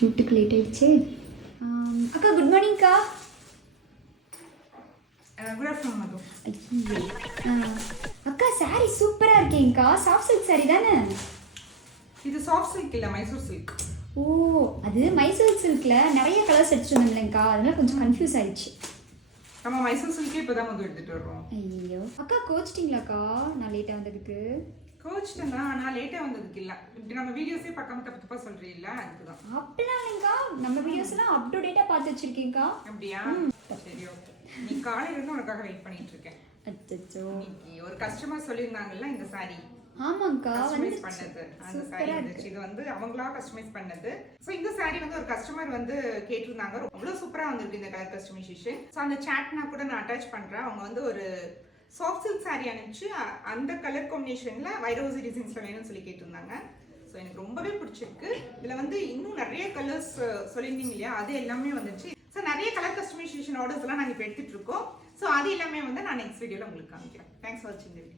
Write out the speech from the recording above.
ஷூட்டுக்கு late ஆயிடுச்சு. அக்கா good மார்னிங்க்கா. Good afternoon மது. ஐயோ அக்கா சாரி சூப்பராக இருக்கேங்க்கா. சாஃப்ட் சில்க் சாரி தானே? இது சாஃப்ட் சில்க் இல்லை, மைசூர் சில்க். ஓ அது மைசூர் சில்கில் நிறைய கலர்ஸ் எடுத்துருந்தோம்லங்க்கா, அதனால கொஞ்சம் கன்ஃபியூஸ் ஆயிடுச்சு. நம்ம மைசூர் சில்கே இப்போ தான் மது எடுத்துகிட்டு வர்றோம். ஐயோ அக்கா கோச்சிட்டிங்களாக்கா நான் லேட்டாக வந்ததுக்கு? கோச்சிட்டேன்னா நான் லேட்டாக வந்ததுக்கு இல்லை, இப்படி நம்ம வீடியோஸே பார்க்காம தப்பு தப்பாக சொல்கிறீல்ல அதுக்கு தான். அப்படிலாம் இல்லைங்க்கா, நம்ம வீடியோஸ்லாம் அப் டு டேட்டாக பார்த்து வச்சிருக்கீங்கக்கா. அப்படியா? சரி ஓகே. நீ காலையிலேருந்து உனக்காக வெயிட் பண்ணிட்டு இருக்கேன். அச்சோ இன்னைக்கு ஒரு கஸ்டமர் சொல்லியிருந்தாங்கல்ல இந்த சாரி ஆமாங்க்கா கஸ்டமைஸ் பண்ணது, அந்த சாரி வந்துச்சு. இது வந்து அவங்களா கஸ்டமைஸ் பண்ணது. ஸோ இந்த சாரி வந்து ஒரு கஸ்டமர் வந்து கேட்டிருந்தாங்க, அவ்வளோ சூப்பராக வந்திருக்கு இந்த கலர் கஸ்டமைசேஷன். ஸோ அந்த சாட்னா கூட நான் அட்டாச் பண்ணுறேன். அவங்க வந்து ஒரு சாஃப்ட் சில்க் சாரி அனுப்பிச்சு அந்த கலர் காம்பினேஷனில் வைரோசி டிசைன்ஸில் வேணும்னு சொல்லி கேட்டிருந்தாங்க. ஸோ எனக்கு ரொம்பவே பிடிச்சிருக்கு. இதில் வந்து இன்னும் நிறைய கலர்ஸ் சொல்லியிருந்தீங்க இல்லையா, அது எல்லாமே வந்துச்சு. ஸோ நிறைய கலர் கஸ்டமைசேஷன் ஆர்டர்ஸ்லாம் நாங்கள் இப்போ எடுத்துகிட்டு இருக்கோம். ஸோ அது எல்லாமே வந்து நான் நெக்ஸ்ட் வீடியோவில் உங்களுக்கு காமிக்கிறேன். தேங்க்ஸ் ஃபார் வாட்சிங்.